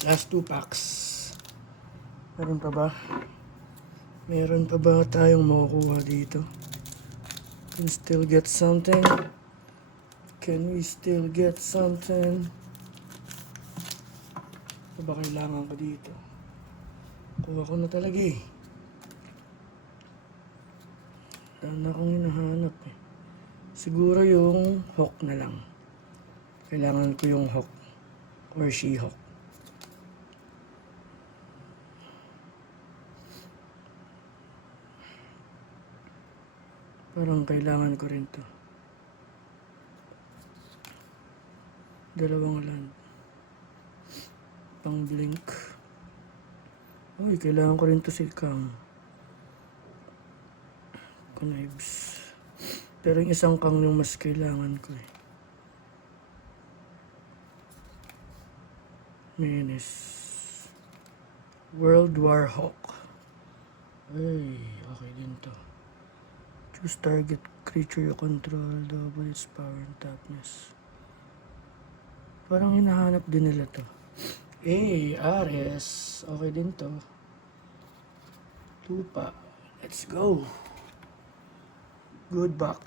Last 2 packs. Meron pa ba? Meron pa ba tayong makukuha dito? Can still get something? Can we still get something? Ano ba kailangan ko dito? Kuha ko na talaga eh. Wala na akong hinahanap eh. Siguro yung hawk na lang. Kailangan ko yung hawk or she-hawk. Parang kailangan ko rin to. Dalawang land. Pang blink. Uy, kailangan ko rin to si Kang. Knives. Pero yung isang Kang yung mas kailangan ko eh. Menace. World War Hawk. Ay, okay din to. Choose target creature you control, double its power and toughness. Parang hinahanap din nila to. Ares. Okay din to. Tupa. Let's go. Good box.